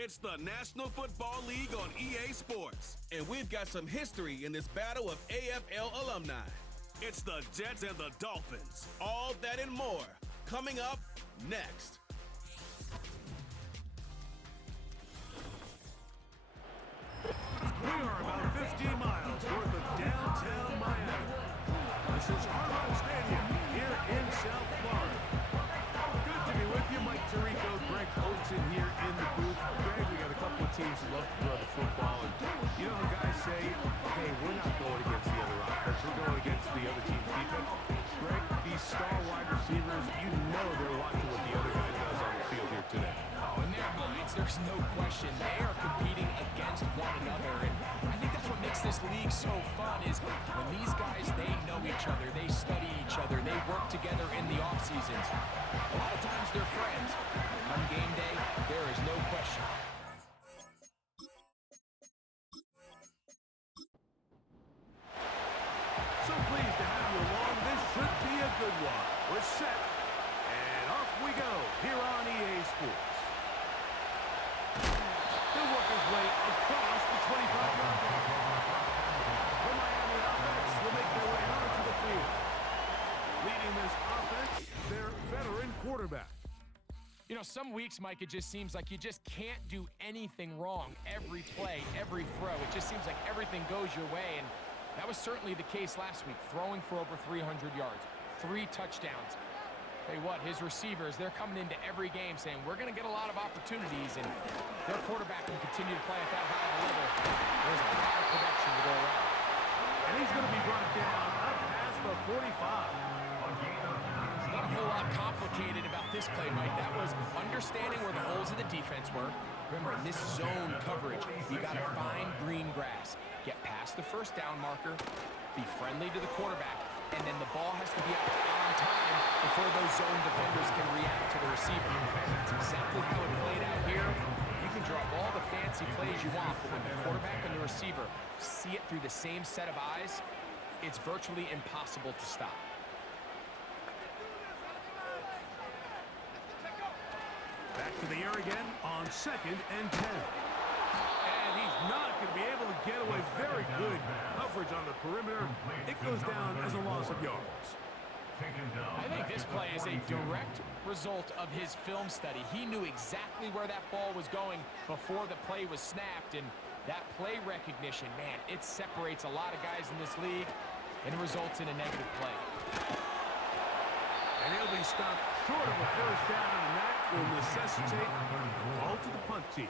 It's the National Football League on EA Sports, and we've got some history in this battle of AFL alumni. It's the Jets and the Dolphins. All that and more coming up next. We are about 15 miles north of downtown Miami. This is Hard Rock Stadium here in South Florida. Good to be with you. Mike Tirico, Greg Olsen here in the booth. Greg, we got a couple of teams that love to throw the football. And you know how guys say, hey, we're not going against the other offense. We're going against the other team's defense. Greg, these star wide receivers, you know they're watching what the other guy does on the field here today. Oh, in their minds, there's no question. They are competing against one another. And I think that's what makes this league so fun is when these guys, they know each other. They study each other. They work together in the off seasons. A lot of times they're friends. Come game day, there is no question. So pleased to have you along. This should be a good one. We're set. And off we go here on EA Sports. He'll work his way across the 25-yard line. The Miami offense will make their way onto the field. Leading this offense, their veteran quarterback. You know, some weeks, Mike, it just seems like you just can't do anything wrong. Every play, every throw, it just seems like everything goes your way. And that was certainly the case last week, throwing for over 300 yards, 3 touchdowns. Tell you what, his receivers, they're coming into every game saying, we're going to get a lot of opportunities, and their quarterback can continue to play at that high of a level. There's a lot of production to go around. And he's going to be brought down up past the 45. Not a whole lot complicated about this play, Mike. That was understanding where the holes of the defense were. Remember, in this zone coverage, you got to find green grass. Get past the first down marker, be friendly to the quarterback, and then the ball has to be out on time before those zone defenders can react to the receiver. That's exactly how it played out here. You can draw all the fancy plays you want, but when the quarterback and the receiver see it through the same set of eyes, it's virtually impossible to stop. Back to the air again on 2nd and 10. And he's not going to be able to get away. Very good coverage on the perimeter. It goes down as a loss of yards. I think this play is a direct result of his film study. He knew exactly where that ball was going before the play was snapped, and that play recognition, man, it separates a lot of guys in this league, and it results in a negative play. And he'll be stopped short of a first down, and that will necessitate a call to the punt team.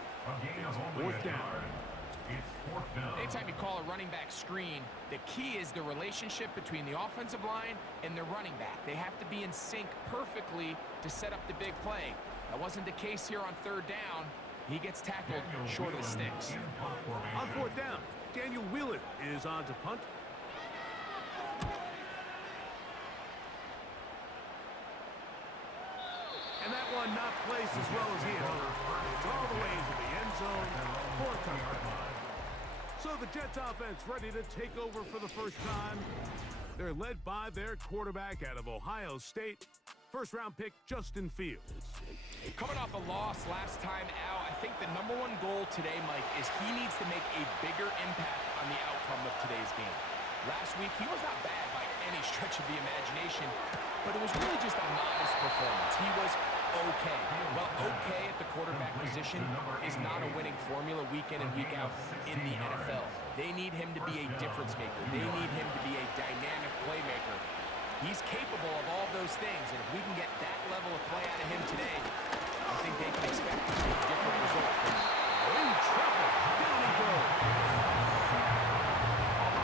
It's 4th down. Anytime you call a running back screen, the key is the relationship between the offensive line and the running back. They have to be in sync perfectly to set up the big play. That wasn't the case here on 3rd down. He gets tackled short of the sticks. On 4th down, Daniel Wheeler is on to punt. And that one not placed as well as he had hoped. It's all the way into the end zone for a touchdown. So the Jets offense ready to take over for the first time. They're led by their quarterback out of Ohio State, first-round pick Justin Fields. Coming off a loss last time out, I think the #1 goal today, Mike, is he needs to make a bigger impact on the outcome of today's game. Last week, he was not bad by any stretch of the imagination, but it was really just a modest performance. He was okay. Well, okay at the quarterback position is not a winning formula week in and week out in the NFL. They need him to be a difference maker. They need him to be a dynamic playmaker. He's capable of all those things, and if we can get that level of play out of him today, I think they can expect to see a different result. In trouble. Down he goes.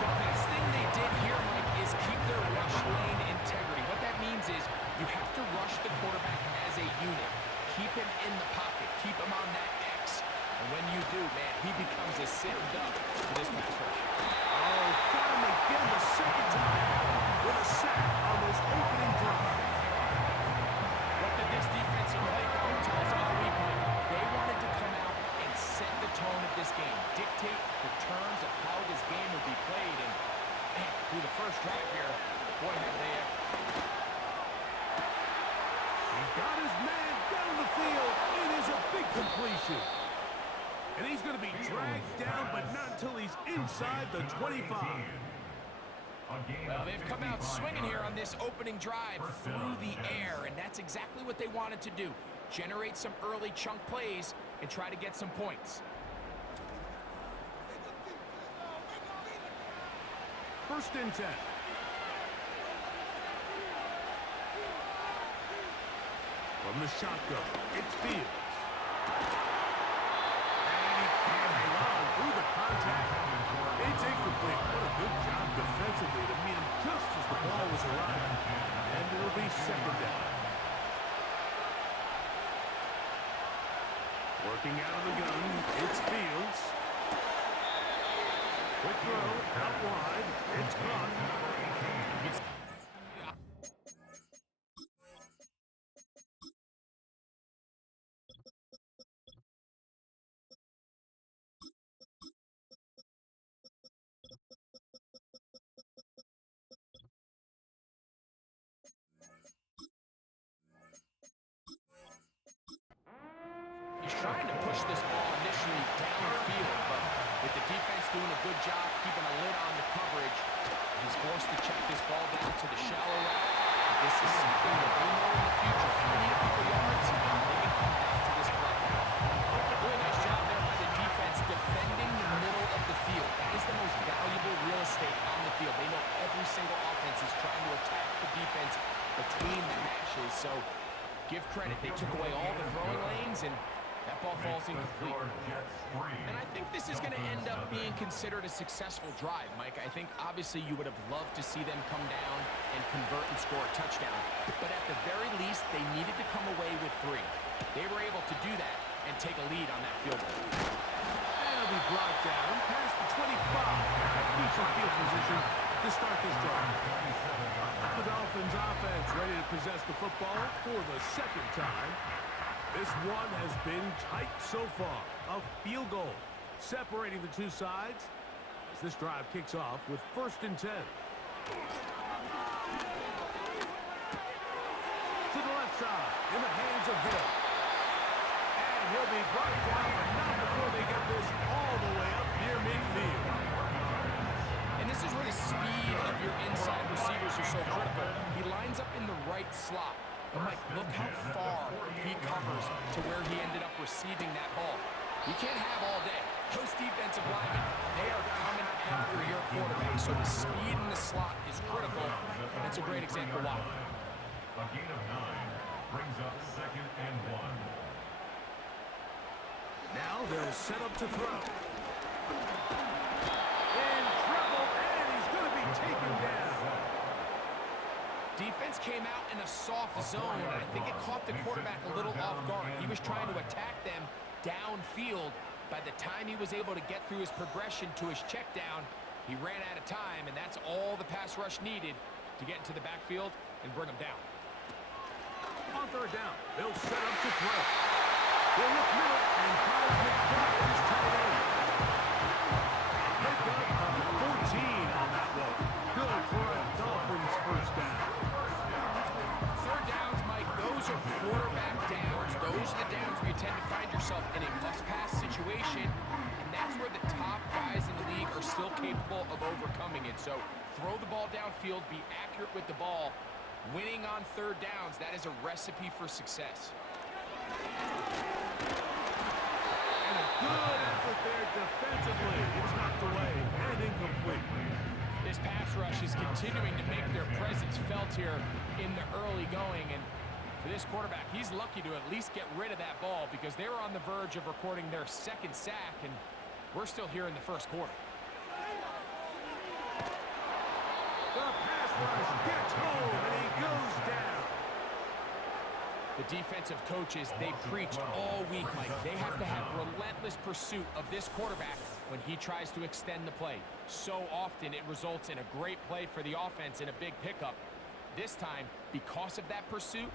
The best thing they did here, Mike, is keep their rush lane integrity. What that means is you have to rush the quarterback as a unit. Keep him in the pocket. Keep him on that X. And when you do, man, he becomes a sitting duck for this pass rush. Oh, got him again the second time with a sack on this opening drive. What did this defensive play caller tell us all week, Mike? They wanted to come out and set the tone of this game, dictate the terms of how this game would be played. And man, through the first drive here, boy, have they ever. He's got his man down the field. It is a big completion. And he's going to be dragged down, but not until he's inside the 25. Well, they've come out swinging here on this opening drive through the air, and that's exactly what they wanted to do. Generate some early chunk plays and try to get some points. First and 10. From the shotgun, it's Fields. And he can't hang on through the contact. It's incomplete. What a good job defensively to meet him just as the ball was arriving. And it'll be second down. Working out of the gun, it's Fields. Quick throw, out wide. It's caught. He's trying to push this ball initially downfield, but with the defense doing a good job keeping a lid on the coverage, he's forced to check this ball down to the shallow route. This is something that they know in the future. If they need a couple yards, they can come back to this play. Really nice job there by the defense defending the middle of the field. That is the most valuable real estate on the field. They know every single offense is trying to attack the defense between the hashes, so give credit. They took away all the throwing lanes, and that ball falls incomplete. And I think this is going to end up being considered a successful drive, Mike. I think obviously you would have loved to see them come down and convert and score a touchdown. But at the very least, they needed to come away with 3. They were able to do that and take a lead on that field goal. And it'll be brought down past the 25. Decent field position to start this drive. The Dolphins offense ready to possess the football for the second time. This one has been tight so far. A field goal separating the two sides as this drive kicks off with first and 10. To the left side, in the hands of Hill. And he'll be brought down, but not before they get this all the way up near midfield. And this is where the speed of your inside receivers are so critical. He lines up in the right slot. But, Mike, look how far he covers to where he ended up receiving that ball. You can't have all day. Those defensive linemen, they are coming after your quarterback. So the speed in the slot is critical. That's a great example why. A gain of 9 brings up second and 1. Now they'll set up to throw. In trouble, and he's going to be taken down. Defense came out in a soft zone, and I think it caught the quarterback a little off guard. He was trying to attack them downfield. By the time he was able to get through his progression to his check down, he ran out of time, and that's all the pass rush needed to get into the backfield and bring him down. On third down, they'll set up to throw. They'll look middle, and Kyle McBride is tight end. Pick up 14 on that one. Good for a Dolphins first down. Third downs, Mike, those are quarterback downs. Those are the downs where you tend to find yourself in a must-pass situation, and that's where the top guys in the league are still capable of overcoming it. So throw the ball downfield, be accurate with the ball. Winning on third downs, that is a recipe for success. And a good effort there defensively. It's knocked away and incomplete. This pass rush is continuing to make their presence felt here in the early going, and for this quarterback, he's lucky to at least get rid of that ball because they were on the verge of recording their second sack, and we're still here in the first quarter. The pass rush gets home, and he goes down. The defensive coaches, they preach all week, Mike. They have to have relentless pursuit of this quarterback when he tries to extend the play. So often it results in a great play for the offense and a big pickup. This time, because of that pursuit,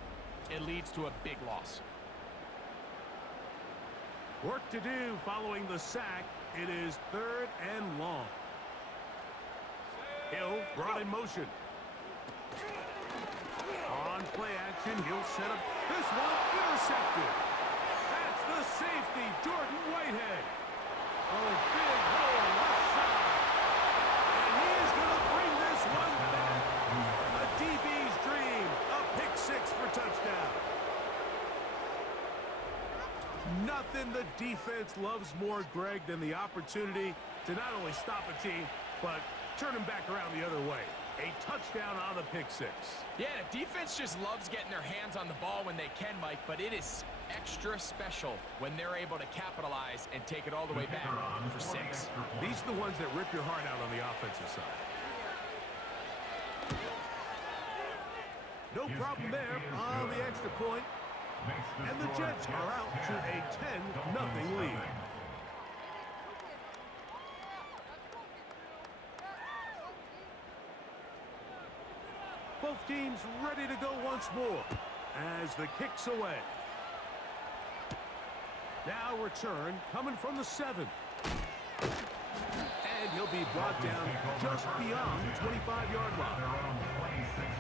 it leads to a big loss. Work to do following the sack. It is third and long. Hill brought in motion. On play action, he'll set up this one, intercepted. That's the safety, Jordan Whitehead. Nothing the defense loves more, Greg, than the opportunity to not only stop a team, but turn them back around the other way. A touchdown on the pick six. Yeah, the defense just loves getting their hands on the ball when they can, Mike, but it is extra special when they're able to capitalize and take it all the way back for 6. These are the ones that rip your heart out on the offensive side. No problem there on the extra point. And the Jets are out to a 10-0 lead. Both teams ready to go once more as the kick's away. Now return coming from the 7. And he'll be brought down just beyond the 25-yard line.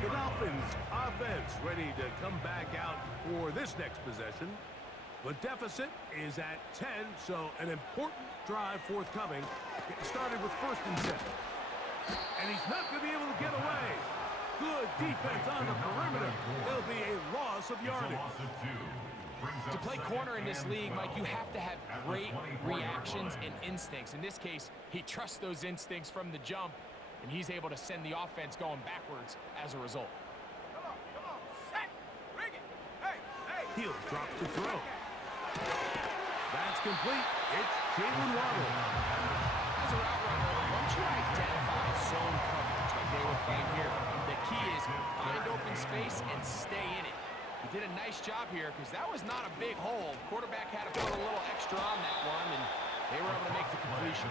The Dolphins offense ready to come back out for this next possession. The deficit is at 10, so an important drive forthcoming. Getting started with 1st and 10. And he's not going to be able to get away. Good defense on the perimeter. It'll be a loss of yardage. To play corner in this league, Mike, you have to have great reactions and instincts. In this case, he trusts those instincts from the jump, and he's able to send the offense going backwards as a result. He'll drop to throw. That's complete. It's Jalen Waddle. As a route runner, once you identify zone coverage like they were playing here, the key is find open space and stay in it. He did a nice job here because that was not a big hole. Quarterback had to put a little extra on that one, and they were able to make the completion.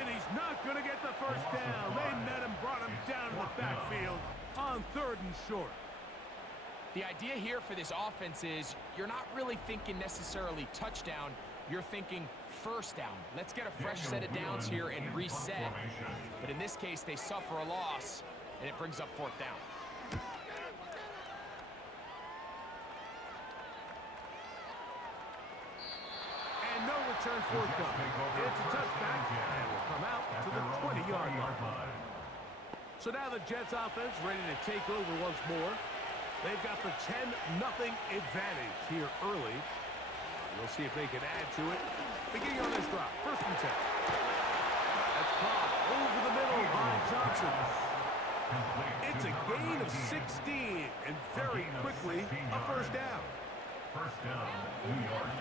And he's not going to get the first down. They met him, brought him down to the backfield on 3rd and short. The idea here for this offense is you're not really thinking necessarily touchdown. You're thinking 1st down. Let's get a fresh set of downs here and reset. But in this case, they suffer a loss, and it brings up 4th down. And no return forthcoming. It's a touchback, and will come out to the 20-yard line. So now the Jets offense ready to take over once more. They've got the 10-0 advantage here early. We'll see if they can add to it. Beginning on this drive, 1st and 10. That's caught over the middle by Johnson. It's a gain of 16, and very quickly a 1st down. 1st down, New York.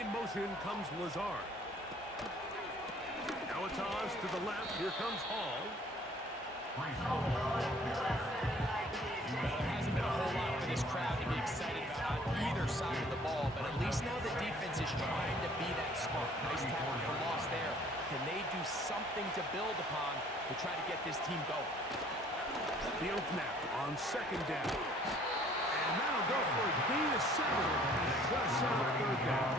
In motion comes Lazard. Now a toss to the left. Here comes Hall. Well, there hasn't been a whole lot for this crowd to be excited about on either side of the ball, but at least now the defense is trying to be that smart. Nice tackle for loss there. Can they do something to build upon to try to get this team going? Field snap on 2nd down. And that'll go for a gain of 7. And it's going to set up 3rd down.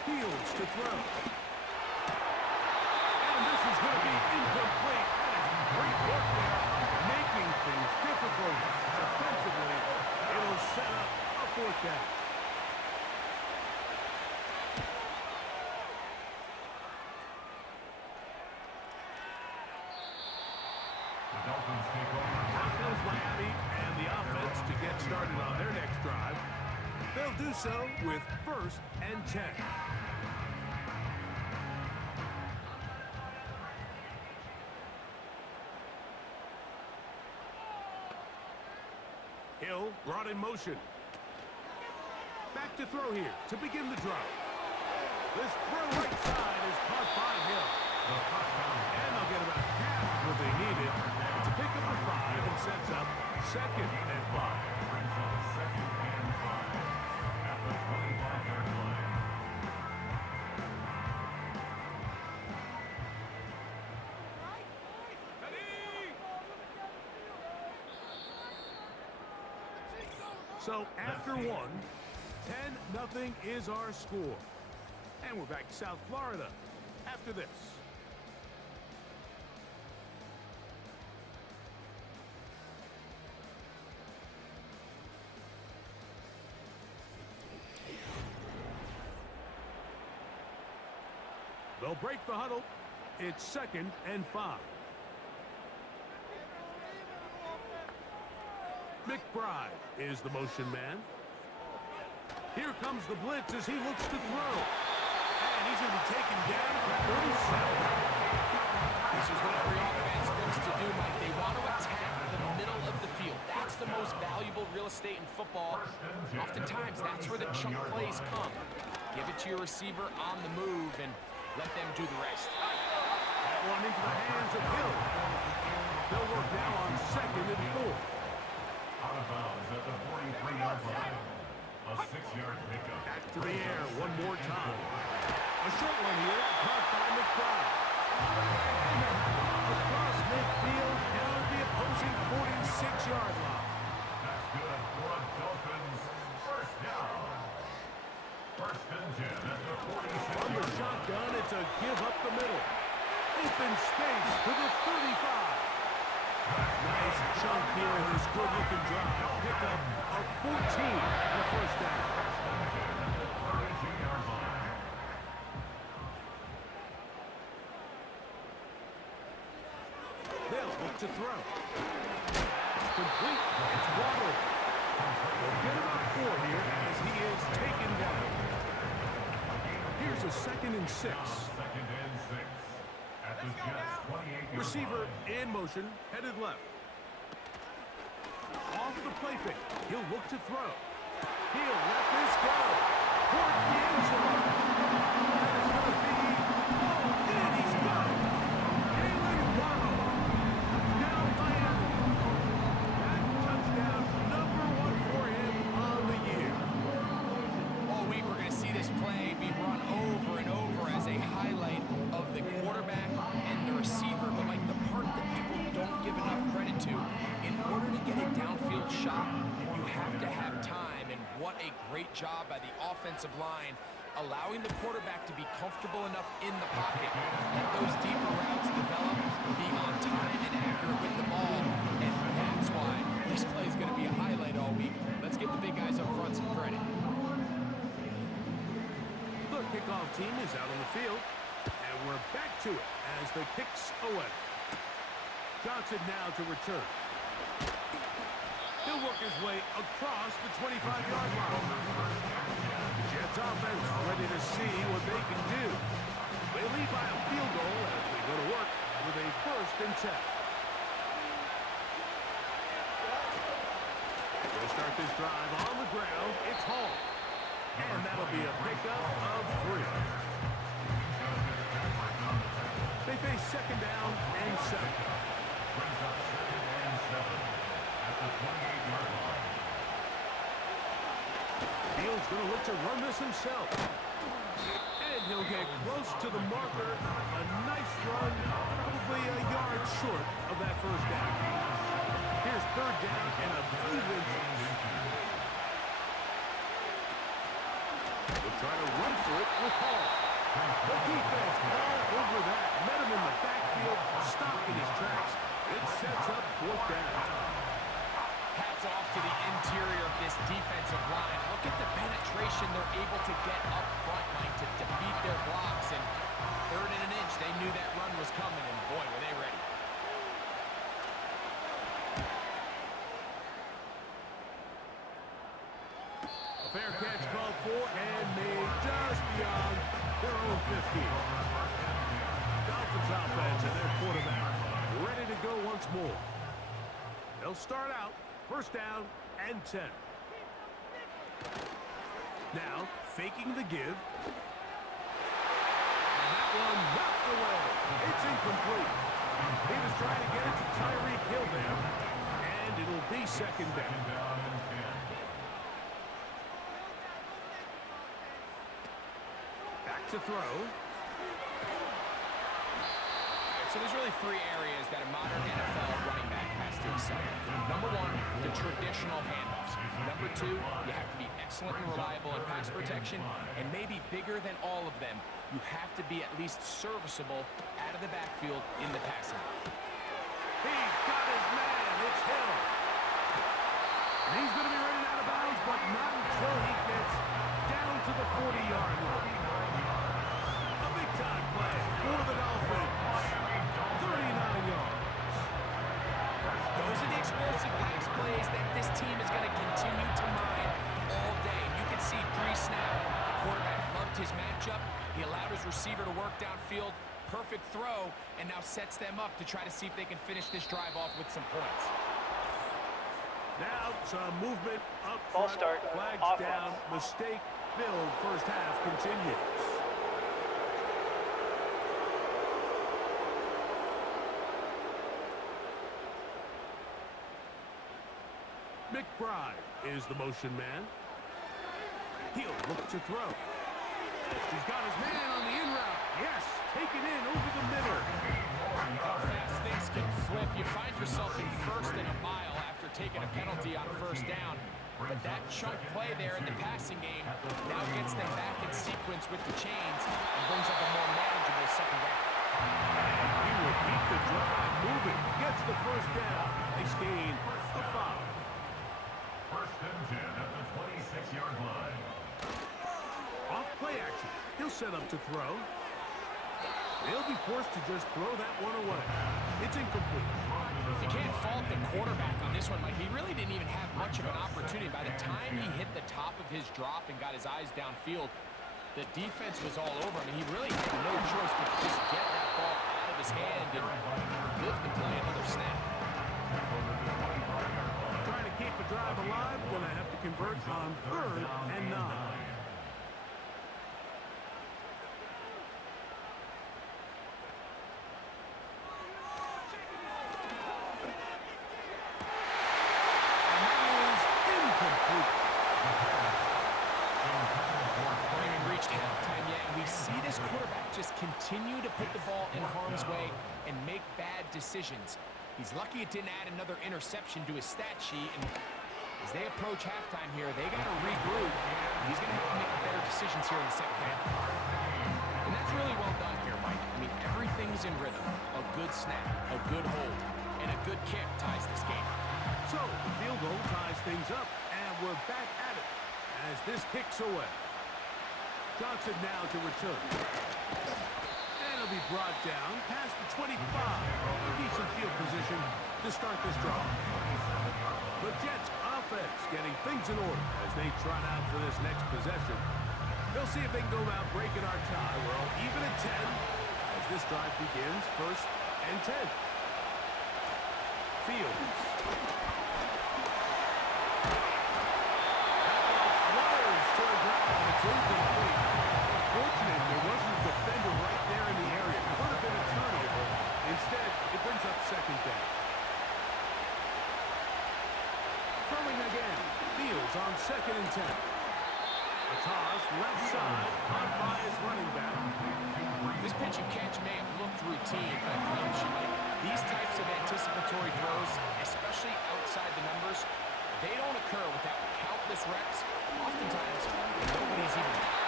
Fields to throw. And this is going to be incomplete. That is great work there, making things difficult defensively. It'll set up a 4th down. The Dolphins take over. Out goes Miami and the offense to get started on their next drive. They'll do so with 1st and 10. Hill brought in motion. Back to throw here to begin the drive. This throw right side is caught by Hill. And they'll get about half what they needed. It's a pickup of 5 and sets up 2nd and 5. Brings up 2nd and 5 at the 25-yard line. So after 1, 10-0 is our score. And we're back to South Florida after this. They'll break the huddle. It's 2nd and 5. McBride is the motion man. Here comes the blitz as he looks to throw. And he's going to be taken down at the 37. This is what every offense looks to do, Mike. They want to attack the middle of the field. That's the most valuable real estate in football. Oftentimes, that's where the chunk plays come. Give it to your receiver on the move and let them do the rest. That one into the hands of Hill. They'll work now on 2nd and 4. Out of bounds at the 43-yard line. A 6-yard pickup. Back to the air one more time. A short one here, caught by McBride. Across midfield, down at the opposing 46-yard line. That's good for a Dolphins first down. 1st and 10 at the 46. From the shotgun, it's a give up the middle. Open space to the 35. Nice chunk here in this good-looking drive. Pick up a 14 and a first down. 32-yard line. They'll look to throw. Complete. It's Waddle. They'll get about 4 here as he is taken down. Here's a 2nd and 6. 2nd and 6. At the Jets' 28-yard Receiver line. in motion, headed left. Off the play fake. He'll look to throw. He'll let this go. Toward the end zone. That is going to be... Oh, and he's got it. Jalen Waddle. Touchdown Miami. That touchdown number 1 for him on the year. All week, we're going to see this play be run over and over as a highlight of the quarterback and the receiver. But like the part that people don't give enough credit to, in order to get a downfield shot, you have to have time. And what a great job by the offensive line, allowing the quarterback to be comfortable enough in the pocket. Let those deeper routes develop, be on time and accurate with the ball. And that's why this play is going to be a highlight all week. Let's give the big guys up front some credit. The kickoff team is out on the field, and we're back to it as the kick's away. Johnson now to return. He'll work his way across the 25-yard line. The Jets offense ready to see what they can do. They lead by a field goal as they go to work with a 1st and 10. They'll start this drive on the ground. It's Hall. And that'll be a pickup of 3. They face 2nd down and 7. Brings up 2nd and 7 at the 28-yard line. Fields going to look to run this himself. And he'll get close to the marker. A nice run, probably a yard short of that first down. Here's 3rd down and a few inches. They'll try to run for it with Hall. The defense all over that. Met him in the backfield, stopped in his tracks. It sets up 4th down. Hats off to the interior of this defensive line. Look at the penetration they're able to get up front, Mike, to defeat their blocks. And 3rd and an inch, they knew that run was coming, and boy, were they ready. A fair catch called for and made just beyond their own 15. Dolphins offense and their quarterback ready to go once more. They'll start out 1st down and 10. Now, faking the give. And that one knocked away. It's incomplete. He was trying to get it to Tyreek Hill there. And it'll be 2nd down. Back to throw. So there's really 3 areas that a modern NFL running back has to excel. Number 1, the traditional handoffs. Number 2, you have to be excellent and reliable in pass protection. And maybe bigger than all of them, you have to be at least serviceable out of the backfield in the passing. He's got his man. It's Hill. And he's going to be running out of bounds, but not until he gets down to the 40-yard line. A big-time play receiver to work downfield. Perfect throw, and now sets them up to try to see if they can finish this drive off with some points. Now some movement up Ball front. start. Flags Offense. down. Mistake-filled first half continues. McBride is the motion man. He'll look to throw. He's got his man on the in route. Yes, take it in over the middle. How fast things can flip. You find yourself in first and a mile after taking a penalty on first down. But that chunk play there in the passing game now gets them back in sequence with the chains and brings up a more manageable second down. He will keep the drive moving. Gets the first down. Nice gain of 5. First and 10 at the 26-yard line. Off play action. He'll set up to throw. They'll be forced to just throw that one away. It's incomplete. You can't fault the quarterback on this one, Mike. He really didn't even have much of an opportunity. By the time he hit the top of his drop and got his eyes downfield, the defense was all over him, and he really had no choice but to just get that ball out of his hand and live to play another snap. Trying to keep the drive alive, gonna have to convert on 3rd and 9. Continue to put the ball in harm's way and make bad decisions. He's lucky it didn't add another interception to his stat sheet, and as they approach halftime here, they got to regroup. He's going to have to make better decisions here in the second half. And that's really well done here, Mike. I mean, everything's in rhythm. A good snap, a good hold, and a good kick ties this game. So, the field goal ties things up, and we're back at it as this kicks away. Johnson now to return. And it'll be brought down past the 25. Decent field position to start this drive. The Jets offense getting things in order as they trot out for this next possession. They'll see if they can go out breaking our tie. We're all even at 10 as this drive begins. 1st and 10. Fields. That ball flutters to the ground. It's incomplete. Fortunate there wasn't a defender right there in the area. It could have been a turnover. Instead, it brings up 2nd down. Throwing again. Fields on 2nd and 10. A toss, left side, caught by his running back. This pitch and catch may have looked routine, but I promise you, Mike, these types of anticipatory throws, especially outside the numbers, they don't occur without countless reps. Oftentimes, nobody's even there.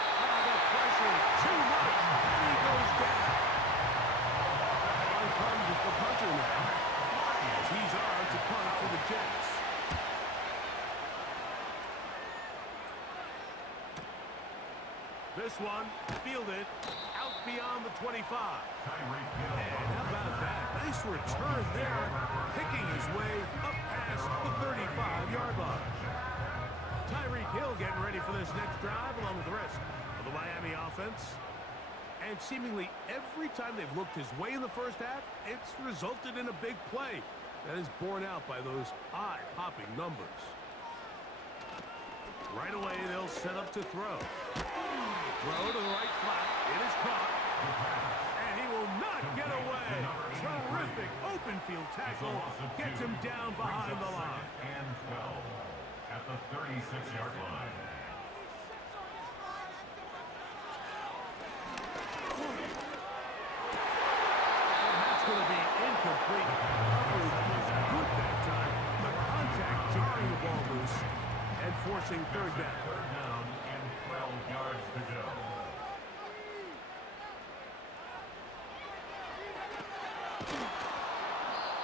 The pressure, too much, and he goes down. On comes the punter now, as he's on to punt for the Jets. This one, fielded, out beyond the 25. And how about that? Nice return there, picking his way up past the 35-yard line. Tyreek Hill getting ready for this next drive along with the rest of the Miami offense. And seemingly every time they've looked his way in the first half, it's resulted in a big play that is borne out by those eye-popping numbers. Right away, they'll set up to throw. Throw to the right flat. It is caught. And he will not get away. Terrific open field tackle. Gets him down behind the line. And 12 at the 36-yard line. And that's going to be incomplete. Coverage was good that time. The contact jarring the ball loose and forcing 3rd down. 3rd down and 12 yards to go.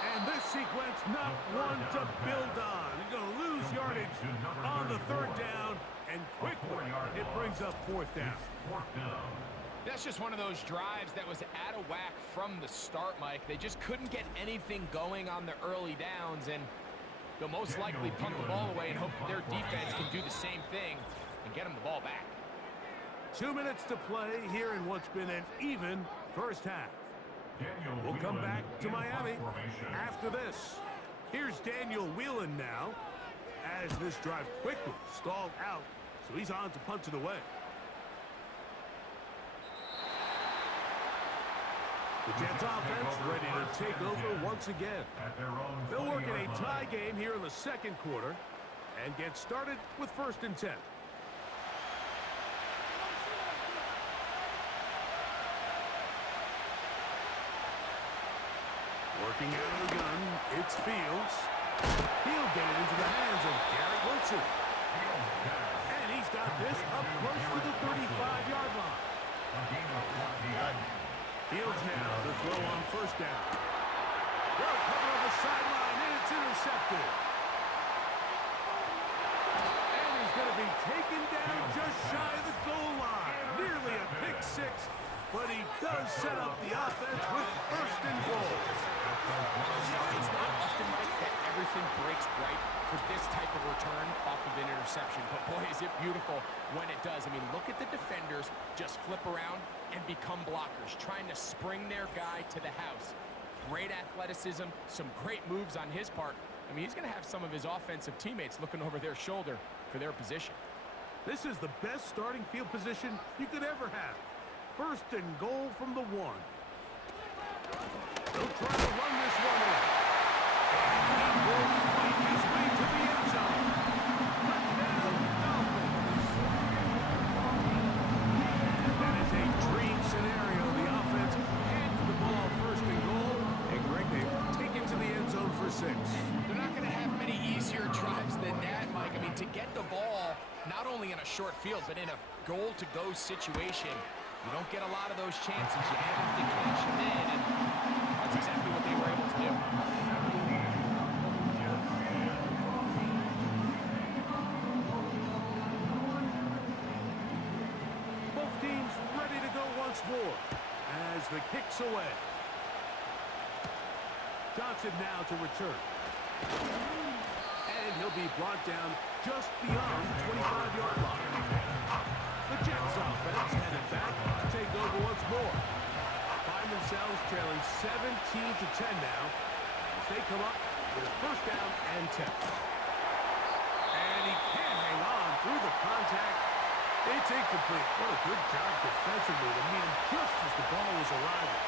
And this sequence, not one to build on. He's going to lose yardage on the 3rd down, and quickly it brings up 4th down. 4th down. That's just one of those drives that was out of whack from the start, Mike. They just couldn't get anything going on the early downs, and they'll most likely punt the ball away and hope that their defense can do the same thing and get them the ball back. 2 minutes to play here in what's been an even first half. We'll come back to Miami after this. Here's Daniel Whelan now as this drive quickly stalled out, so he's on to punch it away. The Jets offense ready to take over once again. They'll work in a tie game here in the second quarter and get started with 1st and 10. Working out of the gun, it's Fields. He'll get it into the hands of Garrett Wilson. And he's got this up close to the 35-yard line. Fields now to throw on 1st down. Well, cover on the sideline, and it's intercepted. And he's going to be taken down just shy of the goal line. Nearly a pick six, but he does set up the offense with 1st and goal. It's not often, Mike, that everything breaks right for this type of return off of an interception. But boy, is it beautiful when it does. I mean, look at the defenders just flip around and become blockers, trying to spring their guy to the house. Great athleticism, some great moves on his part. I mean, he's going to have some of his offensive teammates looking over their shoulder for their position. This is the best starting field position you could ever have. 1st and goal from the 1. They'll try to run this one in. And he will fight his way to the end zone. Touchdown, Dolphins. That is a dream scenario. The offense handed the ball 1st and goal. And Greg, they take it to the end zone for 6. They're not going to have many easier drives than that, Mike. I mean, to get the ball not only in a short field, but in a goal-to-go situation, you don't get a lot of those chances. You have to cash them in, and that's exactly what they were able to do. Both teams ready to go once more as the kick's away. Johnson now to return. And he'll be brought down just beyond the 25-yard line. The Jets offense headed back to take over once more. Find themselves trailing 17-10 now as they come up with 1st down and 10. And he can't hang on through the contact. It's incomplete. What a good job defensively to meet him just as the ball was arriving.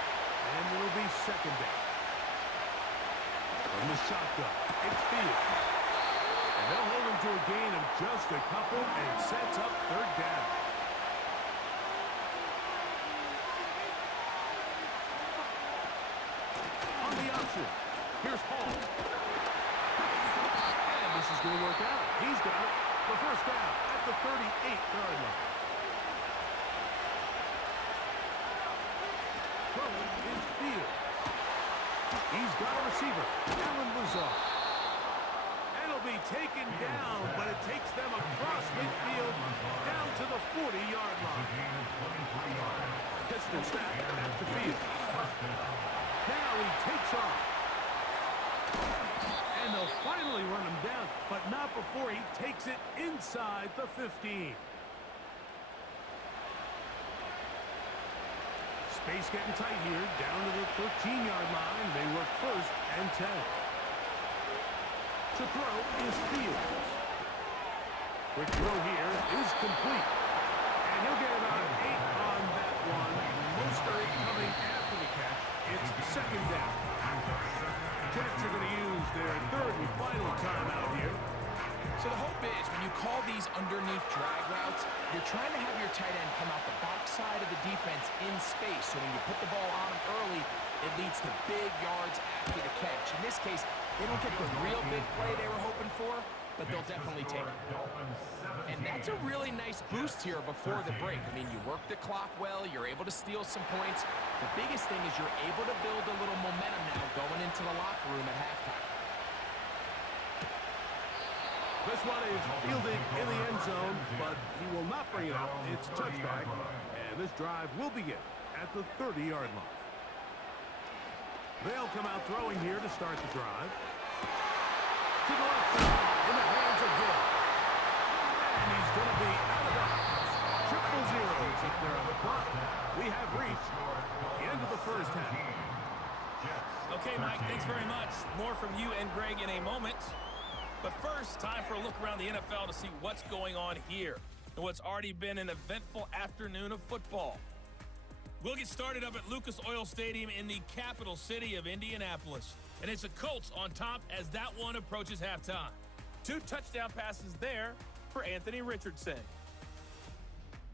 And it'll be 2nd down. From the shotgun, it's Fields. And they'll hold him to a gain of just a couple and sets up 3rd down. On the option, here's Hall. And this is going to work out. He's got it for 1st down at the 38-yard line. Throwing is Fields. He's got a receiver, Alan Lazard. And it'll be taken down, but it takes them across midfield down to the 40-yard line. Pistol snap at the field. Now he takes off. And they'll finally run him down, but not before he takes it inside the 15. Space getting tight here, down to the 13-yard line. They work 1st and 10. To throw is Fields. Quick throw here is complete. And he'll get about 8 on that one. Most of it coming after the catch. It's 2nd down. Jets are going to use their 3rd and final timeout here. So the hope is when you call these underneath drag routes, you're trying to have your tight end come out the backside of the defense in space. So when you put the ball on him early, it leads to big yards after the catch. In this case, they don't get the real big play they were hoping for, but they'll definitely take it. And that's a really nice boost here before the break. I mean, you work the clock well, you're able to steal some points. The biggest thing is you're able to build a little momentum now going into the locker room at halftime. This one is fielded in the end zone, but he will not bring it up. It's touchback, and this drive will begin at the 30-yard line. They'll come out throwing here to start the drive. To the left side, in the hands of Hill. And he's going to be out of bounds. Tripped Triple zeros up there on the clock. We have reached the end of the first half. Okay, Mike, thanks very much. More from you and Greg in a moment. But first, time for a look around the NFL to see what's going on here and what's already been an eventful afternoon of football. We'll get started up at Lucas Oil Stadium in the capital city of Indianapolis. And it's the Colts on top as that one approaches halftime. 2 touchdown passes there for Anthony Richardson.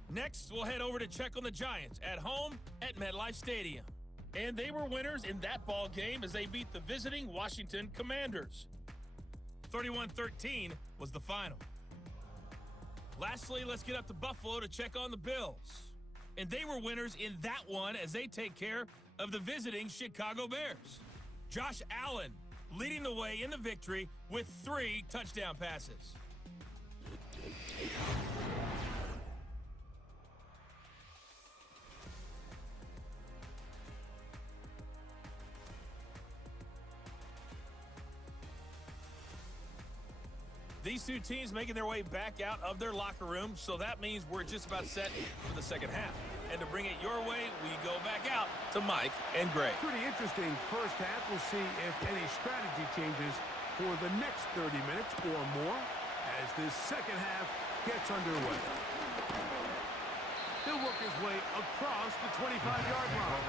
Next, we'll head over to check on the Giants at home at MetLife Stadium. And they were winners in that ball game as they beat the visiting Washington Commanders. 31-13 was the final. Lastly, let's get up to Buffalo to check on the Bills. And they were winners in that one as they take care of the visiting Chicago Bears. Josh Allen leading the way in the victory with 3 touchdown passes. These 2 teams making their way back out of their locker room, so that means we're just about set for the second half. And to bring it your way, we go back out to Mike and Greg. Pretty interesting first half. We'll see if any strategy changes for the next 30 minutes or more as this second half gets underway. He'll work his way across the 25-yard line.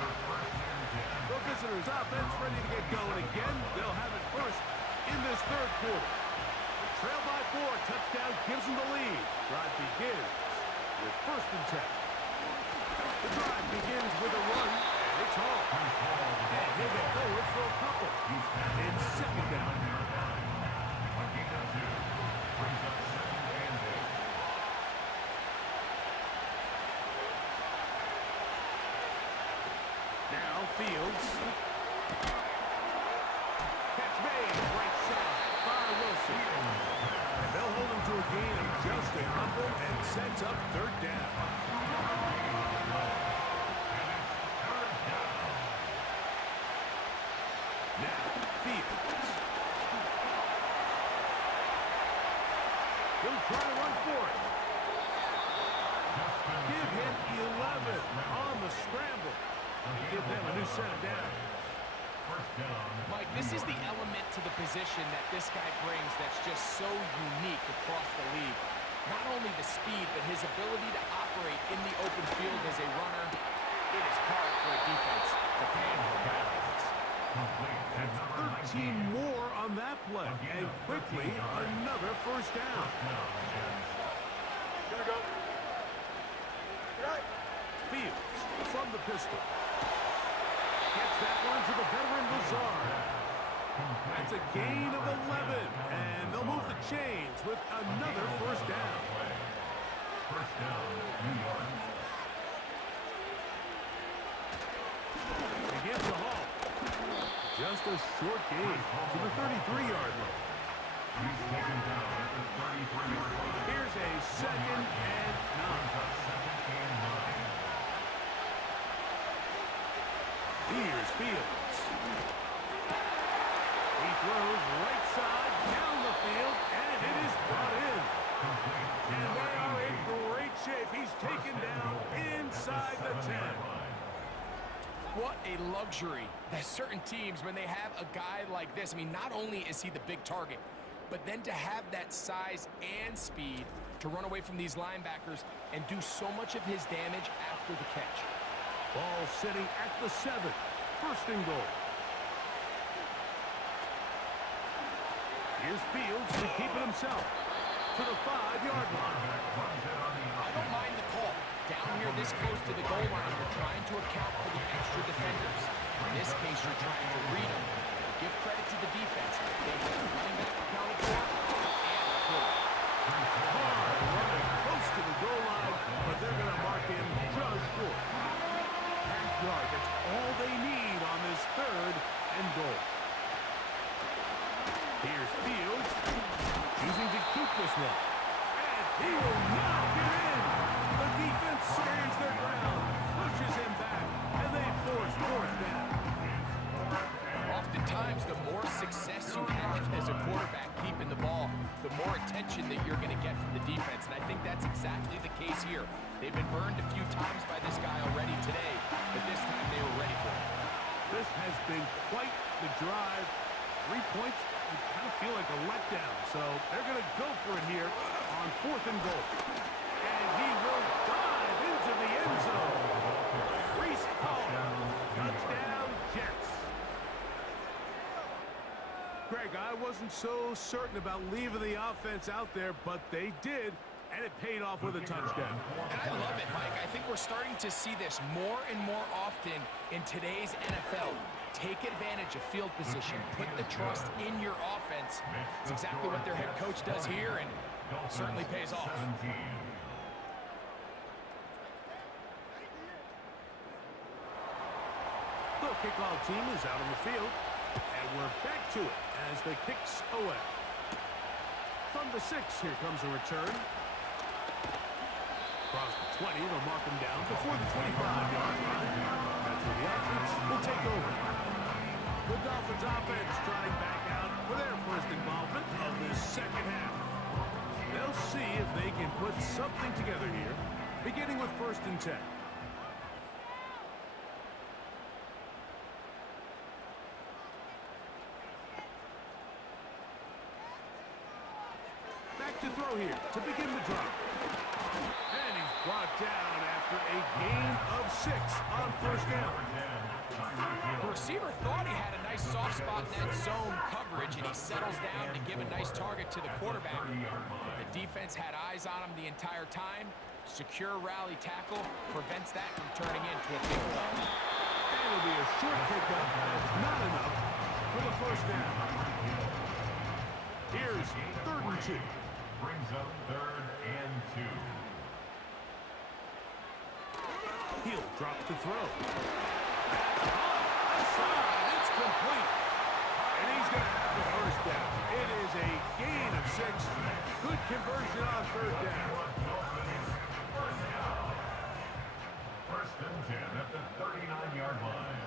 The visitors' offense ready to get going again. They'll have it first in this third quarter. Trail by 4, touchdown gives them the lead. Drive begins with 1st and 10. The drive begins with a run, and it's all. And he'll get forward for a couple. It's 2nd down. Now Fields. Catch made, right side by Wilson. And they'll hold him to a gain of just a couple and sets up 3rd down. Now, Fields. He'll try to run for it. Give him 11 on the scramble. And give them a new set of downs. Mike, this is the element to the position that this guy brings that's just so unique across the league. Not only the speed, but his ability to operate in the open field as a runner. It is hard for a defense to pan for a guy like this. That's 13 more on that play. And quickly, another 1st down. Here we go. Fields from the pistol. Gets that one to the veteran Lazard. That's a gain of 11. And they'll move the chains with another 1st down. 1st down, New York. He gives the Hall. Just a short gain to the 33-yard line. He's taken down at the 33-yard line. Here's a 2nd and 9. Here's Fields. He throws right side down the field, and it is brought in. And they are in great shape. He's taken down inside the 10. What a luxury that certain teams, when they have a guy like this, I mean, not only is he the big target, but then to have that size and speed to run away from these linebackers and do so much of his damage after the catch. Ball sitting at the 7. 1st and goal. Here's Fields to keep it himself to the 5-yard line. I don't mind the call. Down here this close to the goal line, you're trying to account for the extra defenders. In this case, you're trying to read them. But give credit to the defense. They have the running back accounted for and the quarterback. Hard running close to the goal line, but they're going to mark him just short. Half yard, that's all they need on this 3rd and goal. Here's Fields, choosing to keep this one. And he will not get in. The defense stands their ground, pushes him back, and they force 4th down. Oftentimes, the more success you have as a quarterback keeping the ball, the more attention that you're going to get from the defense. And I think that's exactly exactly the case here. They've been burned a few times by this guy already today, but this time they were ready for it. This has been quite the drive. 3 points, you kind of feel like a letdown. So they're going to go for it here on 4th and goal. And he will dive into the end zone. Reese Hall, touchdown Jets. Greg, I wasn't so certain about leaving the offense out there, but they did, and it paid off with a touchdown. And I love it, Mike. I think we're starting to see this more and more often in today's NFL. Take advantage of field position. Put the trust in your offense. It's exactly what their head coach does here, and it certainly pays off. The kickoff team is out on the field, and we're back to it as the kicks away. From the 6, here comes a return. Across the 20, they'll mark him down before the 25-yard line. That's where the offense will take over. The Dolphins offense trotting back out for their first involvement of this second half. They'll see if they can put something together here, beginning with 1st and 10. Back to throw here to begin the drive. And he's brought down after a gain of 6 on 1st down. The receiver thought he had a nice soft spot in that zone coverage, and he settles down to give a nice target to the quarterback. But the defense had eyes on him the entire time. Secure rally tackle prevents that from turning into a big play. And it'll be a short pickup, but it's not enough for the 1st down. Here's 3rd and 2. Brings up 3rd and 2. He'll drop to throw. It's complete. And he's going to have the 1st down. It is a gain of 6. Good conversion on 3rd down. 1st and 10 at the 39-yard line.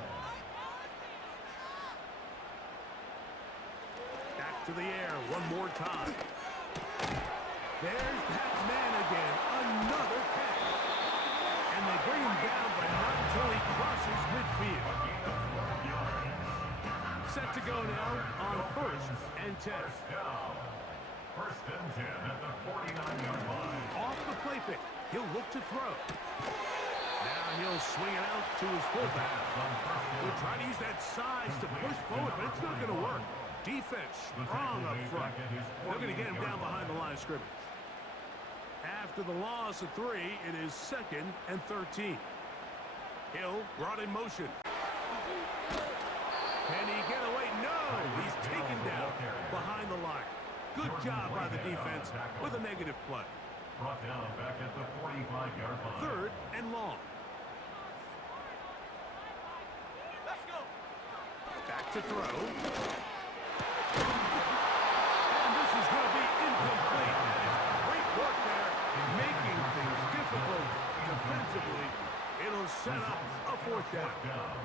Back to the air one more time. There's that man again. Another catch. And they bring him down, but not until he crosses midfield. Set to go now on 1st and 10. 1st and 10 at the 49-yard line. Off the play fake. He'll look to throw. Now he'll swing it out to his fullback. He'll try to use that size to push forward, but it's not going to work. Defense strong up front. They're going to get him down behind the line of scrimmage. After the loss of 3, it is 2nd and 13. Hill brought in motion. Can he get away? No! He's taken down behind the line. Good job by the defense with a negative play. Brought down back at the 45-yard line. 3rd and long. Let's go. Back to throw. And this is going to be incomplete. Great work there, making things difficult defensively. It'll set up a 4th down.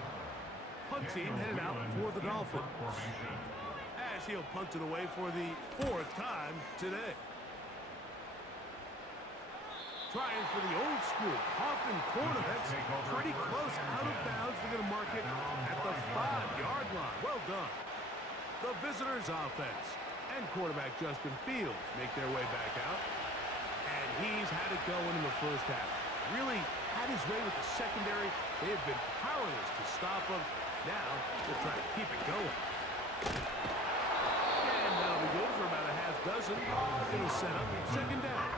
Punt team headed out for the Dolphins. As he'll punt it away for the 4th time today. Trying for the old school Coffin corner. That's pretty close out of bounds. They're going to mark it at the 5-yard line. Well done. The visitors' offense and quarterback Justin Fields make their way back out. And he's had it going in the 1st half. Really had his way with the secondary. They have been powerless to stop him. Now they'll try to keep it going. And that'll be good for about a half dozen. It'll set up 2nd down.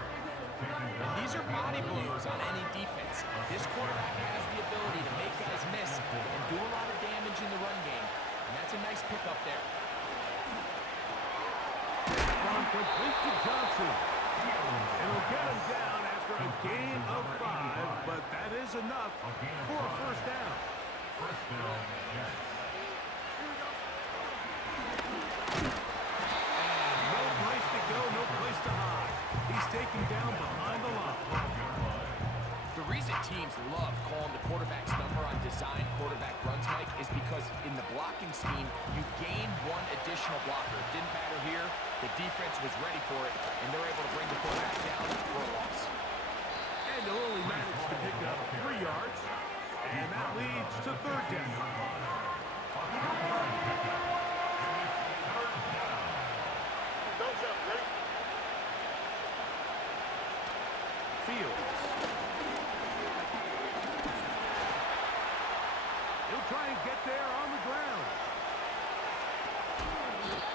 And these are body blows on any defense. This quarterback has the ability to make guys miss and do a lot of damage in the run game. And that's a nice pickup there. On complete to Johnson. It'll get him down after a gain of 5, but that is enough for a 1st down. 1st down, Jets. And no place to go, no place to hide. He's taken down behind the line. The reason teams love calling the quarterback's number on design quarterback runs, Mike, is because in the blocking scheme, you gain 1 additional blocker. It didn't matter here. The defense was ready for it, and they're able to bring the quarterback down for a loss. And they'll only manage to pick up 3 yards. And that leads to third down. Fields. He'll try and get there on the ground.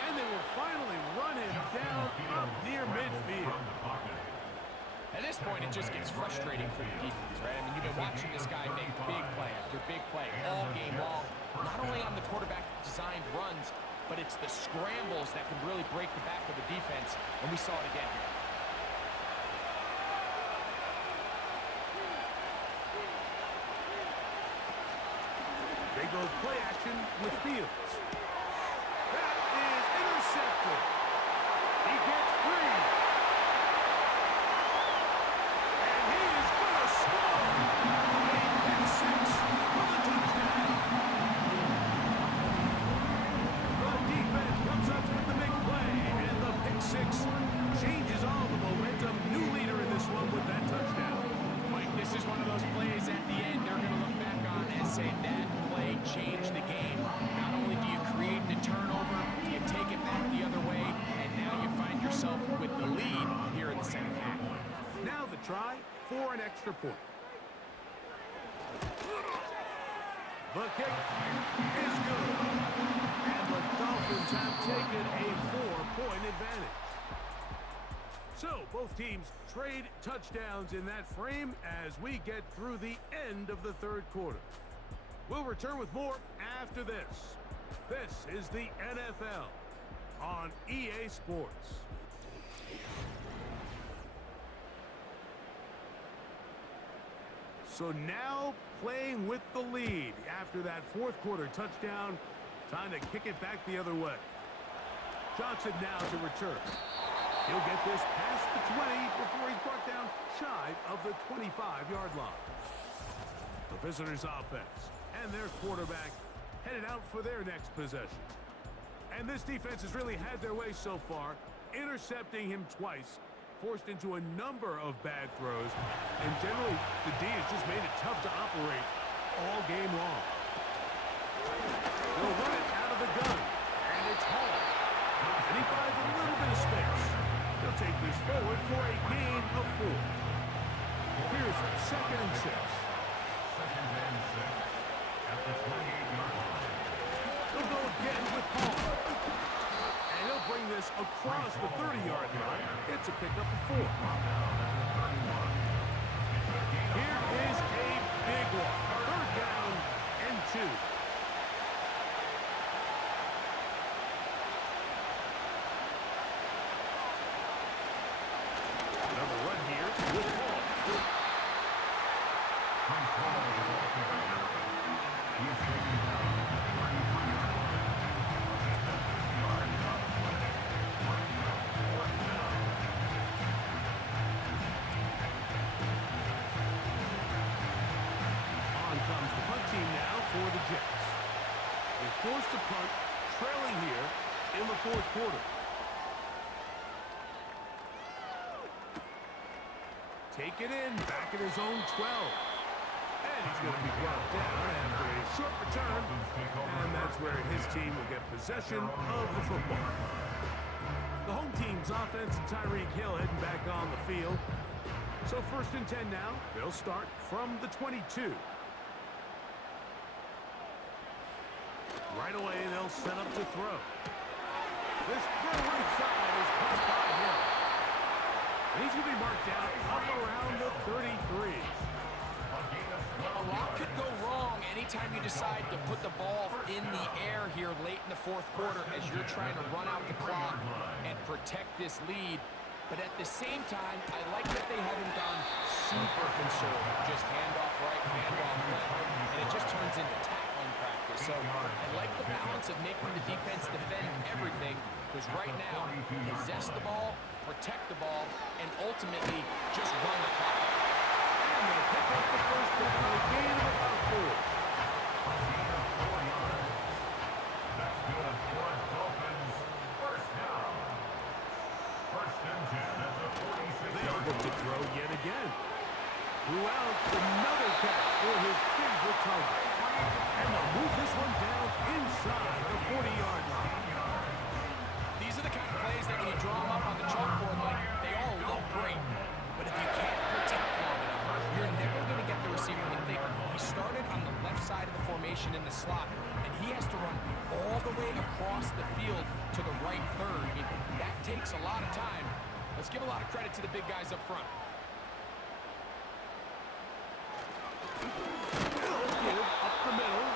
And they will finally run him down up near midfield. At this point, it just gets frustrating for the defense, right? I mean, you've been watching this guy make big play after big play all game long, not only on the quarterback-designed runs, but it's the scrambles that can really break the back of the defense, and we saw it again here. They go play action with Fields. That is intercepted. He gets 3. And he is going to score. A pick 6 for the touchdown. The defense comes up with the big play, and the pick 6 changes all the momentum. New leader in this one with that touchdown. Mike, this is one of those plays at the end they're going to look back on and say that play changed the game. Not only do you create the turnover, you take it back the other way, and now you find yourself with the lead here in the second half. Now the try for an extra point. The kick is good. And the Dolphins have taken a 4-point advantage. So both teams trade touchdowns in that frame as we get through the end of the third quarter. We'll return with more after this. This is the NFL on EA Sports. So now playing with the lead after that fourth quarter touchdown. Time to kick it back the other way. Johnson now to return. He'll get this past the 20 before he's brought down shy of the 25-yard line. The visitors' offense and their quarterback headed out for their next possession. And this defense has really had their way so far, intercepting him twice, forced into a number of bad throws, and generally the D has just made it tough to operate all game long. They'll run it out of the gun, and it's Hall. And he finds a little bit of space. He'll take this forward for a gain of 4. Here's 2nd and 6. Second and 6 at the 28-yard line. He'll go again with Hall. And he'll bring this across the 30-yard line. It's a pickup of 4. Here is a big one. 3rd down and 2. Another run here with Hall. On comes the punt team now for the Jets. They forced a punt, trailing here in the fourth quarter. Take it in, back at his own 12. And he's going to be brought down after a short return. And that's where his team will get possession of the football. The home team's offense and Tyreek Hill heading back on the field. So 1st and 10 now. They'll start from the 22. Right away, they'll set up to throw. This throw inside is caught by Hill. And he's going to be marked down up around the 33. A lot could go wrong anytime you decide to put the ball in the air here late in the fourth quarter as you're trying to run out the clock and protect this lead. But at the same time, I like that they haven't gone super conservative. Just handoff right, handoff left, and it just turns into tackling practice. So I like the balance of making the defense defend everything, because right now, possess the ball, protect the ball, and ultimately just run the clock. And they pick up the first down, a gain of about 4. That's good for Dolphins. First down. 1st and 10 at the 46-yard line. They'll look to throw yet again. Who else? Another catch for his favorite target. And they'll move this one down inside the 40-yard line. These are the kind of plays that when you draw them up on the chalkboard, like, they all look great. But if you can't protect long enough, you're never going to get the receiver to think. He started on the left side of the formation in the slot, and he has to run all the way across the field to the right third. I mean, that takes a lot of time. Let's give a lot of credit to the big guys up front. Give up the middle,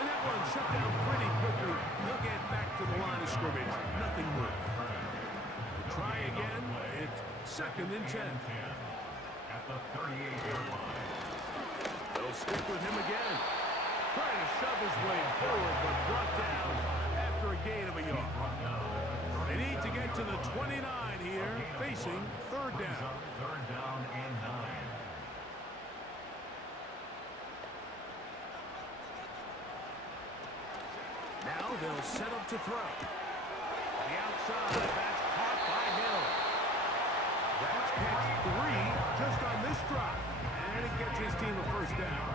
and that one shut down pretty quickly. They'll get back to the line of scrimmage. Nothing more. Try again. It's 2nd and 10. At the 38-yard line. They'll stick with him again. Trying to shove his way forward, but brought down after a gain of a yard. They need to get to the 29 here, facing 3rd down. 3rd down and 9. Now they'll set up to throw. The outside, that's caught by Hill. That's catch 3 just on this drive. And it gets his team a 1st down.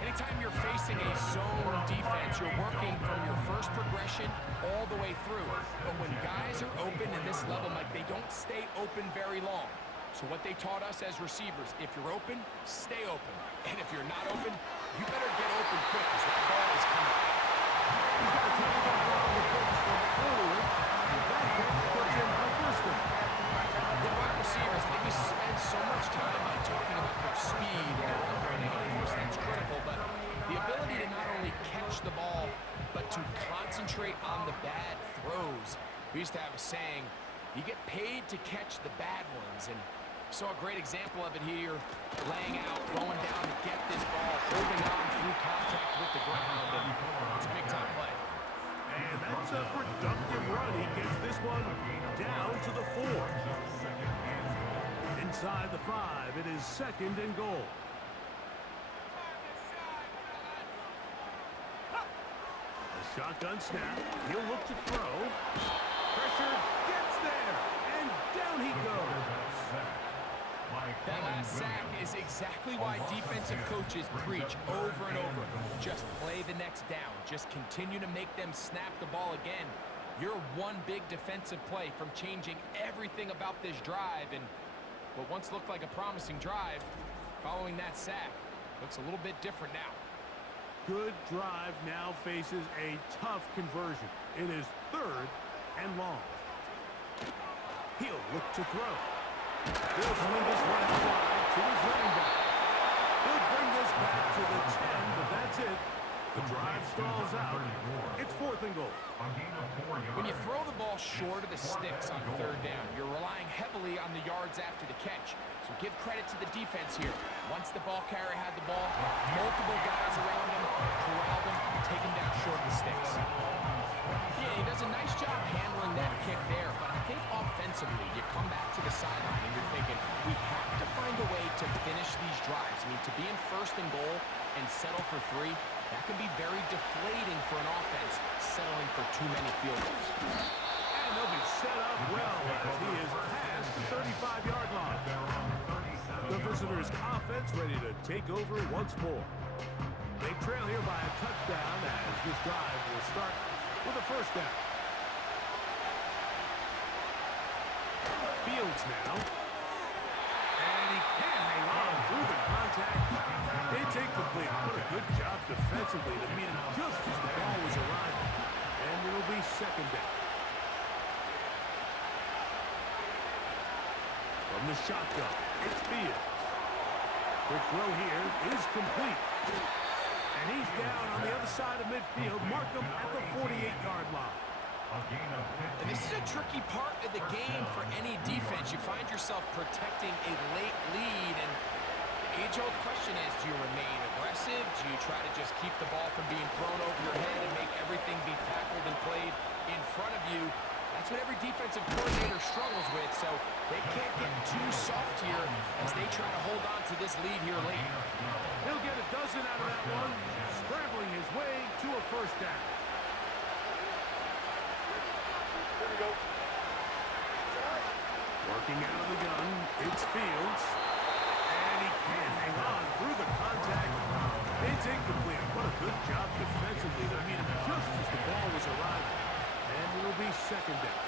Anytime you're facing a zone defense, you're working from your first progression all the way through. But when guys are open in this level, Mike, they don't stay open very long. So what they taught us as receivers, if you're open, stay open. And if you're not open, you better get open quick because that ball is coming. He's got a touchdown on the books from earlier. And that catch puts him a 1st down. With wide receivers, I think we spend so much time on talking about their speed and their run running. Of course, that's critical, but the ability to not only catch the ball, but to concentrate on the bad throws. We used to have a saying, you get paid to catch the bad ones, and saw a great example of it here, laying out, going down to get this ball, holding on through contact with the ground, and it's a big-time play. And that's a productive run. He gets this one down to the 4. Inside the 5, it is 2nd and goal. A shotgun snap. He'll look to throw. Pressure gets there, and down he goes. That last sack is exactly why defensive coaches preach over and over. Just play the next down. Just continue to make them snap the ball again. You're one big defensive play from changing everything about this drive, and what once looked like a promising drive, following that sack, looks a little bit different now. Good drive now faces a tough conversion. It is 3rd and long. He'll look to throw. He'll swing this one outside to his running back. He'll bring this back to the 10, but that's it. The drive stalls out. It's 4th and goal. When you throw the ball short of the sticks on 3rd down, you're relying heavily on the yards after the catch. So give credit to the defense here. Once the ball carrier had the ball, multiple guys around him, corralled him, take him down short of the sticks. Yeah, he does a nice job handling that kick there, but I think offensively, you come back to the sideline and you're thinking, we have to find a way to finish these drives. I mean, to be in 1st and goal and settle for 3, that can be very deflating for an offense, settling for too many field goals. And they'll be set up well as he is past the 35-yard line. The visitors' offense ready to take over once more. They trail here by a touchdown as this drive will start with a 1st down. Fields now. And he can't hang on through the contact. It's incomplete. What a good job defensively to meet him just as the ball was arriving. And it'll be 2nd down. From the shotgun, it's Fields. The throw here is complete. And he's down on the other side of midfield. Mark him at the 48-yard line. And this is a tricky part of the game for any defense. You find yourself protecting a late lead, and the age-old question is, do you remain aggressive? Do you try to just keep the ball from being thrown over your head and make everything be tackled and played in front of you? That's what every defensive coordinator struggles with, so they can't get too soft here as they try to hold on to this lead here late. He'll get a dozen out of that one, scrambling his way to a 1st down. Working out of the gun, it's Fields. And he hang on through the contact. It's incomplete. What a good job defensively. I mean, just as the ball was arriving. And it'll be second down.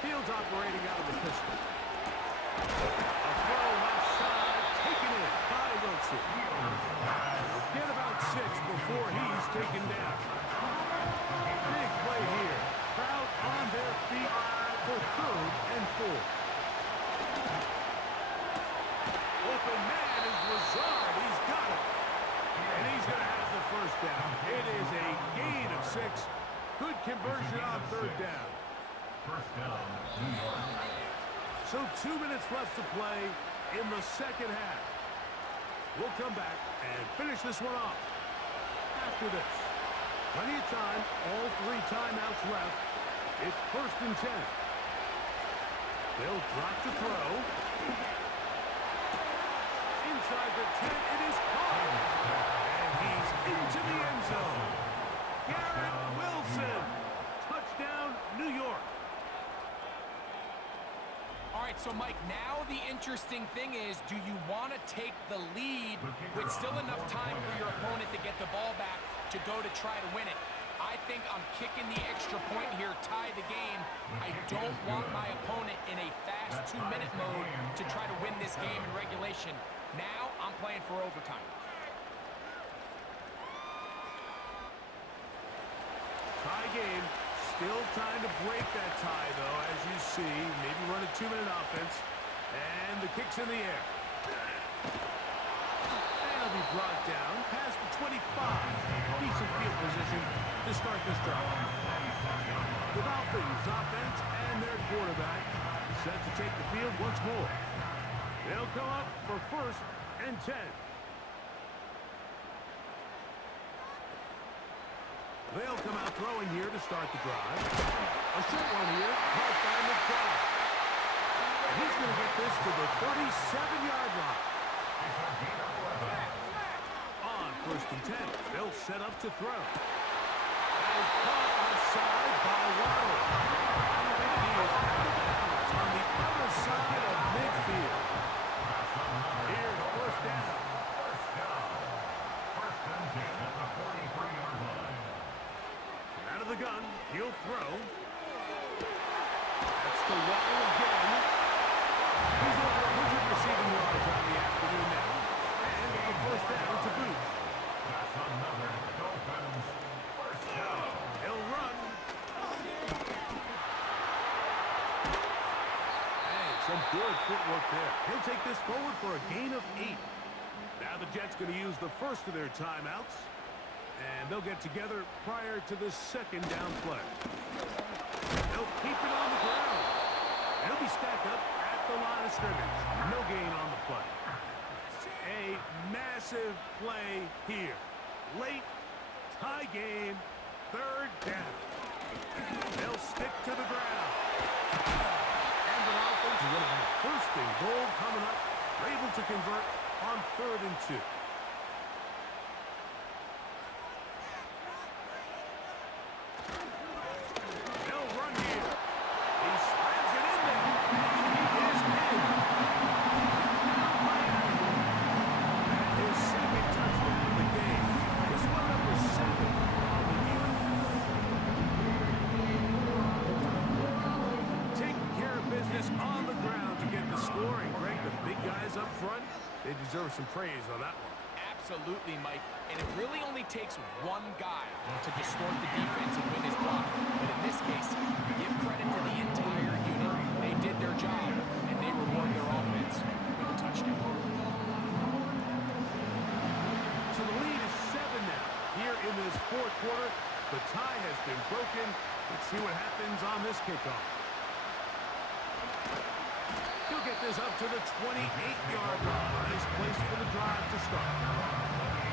Fields operating out of the pistol. A throw left side, taken in by Wilson. Get about 6 before he's taken down. Big play here. Crowd on their feet for 3rd and 4. Open man is Lazard. He's got it. And he's going to have the first down. It is a gain of 6. Good conversion on 3rd down. First down, New York. So 2 minutes left to play in the second half. We'll come back and finish this one off after this. Plenty of time, all 3 timeouts left. It's 1st and 10. They'll drop to throw. Inside the 10, it is caught. And he's into the end zone. Garrett Wilson. Touchdown, New York. All right, so Mike, now the interesting thing is, do you want to take the lead with still enough time for your opponent to get the ball back to go to try to win it? I think I'm kicking the extra point here, tie the game. I don't want my opponent in a fast 2-minute mode to try to win this game in regulation. Now I'm playing for overtime. Tie game. Still time to break that tie, though, as you see. Maybe run a 2-minute offense. And the kick's in the air. And it'll be brought down past the 25. Decent field position to start this drive. The Dolphins offense and their quarterback set to take the field once more. They'll come up for 1st and 10. They'll come out throwing here to start the drive. A short one here, caught by McDonald. And he's going to get this to the 37-yard line. On 1st and 10, they'll set up to throw. That is caught offside by Waddle. And he is out of bounds on the other side of midfield. Here's 1st down. First and 10 at the 43-yard line. Out of the gun, he'll throw. That's to Waddle again. He's over 100 receiving yards on the afternoon now. And the 1st down to boot. That's another Dolphins first down. He'll run. And some good footwork there. He'll take this forward for a gain of 8. Now the Jets going to use the first of their timeouts. And they'll get together prior to the 2nd down play. They'll keep it on the ground. They'll be stacked up at the line of scrimmage. No gain on the play. A massive play here. Late, tie game, 3rd down. They'll stick to the ground. And the offense is going to have 1st and goal coming up. They're able to convert on 3rd and 2. They deserve some praise on that one. Absolutely, Mike. And it really only takes one guy to distort the defense and win his block. But in this case, give credit to the entire unit. They did their job, and they reward their offense with a touchdown. So the lead is 7 now. Here in this 4th quarter, the tie has been broken. Let's see what happens on this kickoff. He'll get this up to the 28-yard line. Nice place for the drive to start.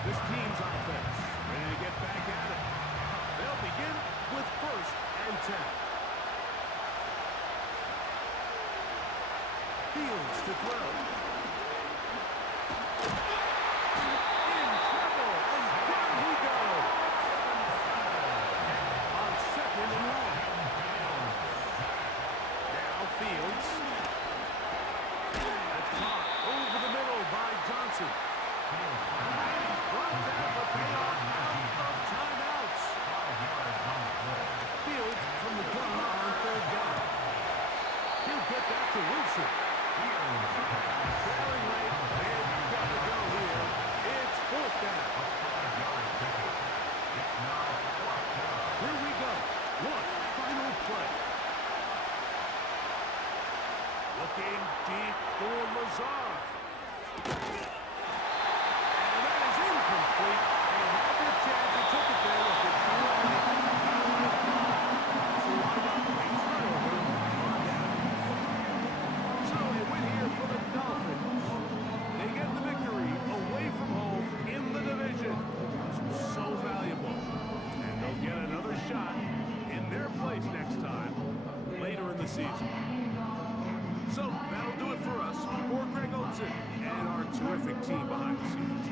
This team's offense ready to get back at it. They'll begin with 1st and 10. Fields to throw. In trouble, and down he goes. On 2nd and 1. Now Fields. season. So that'll do it for us. For Greg Olson and our terrific team behind the scenes.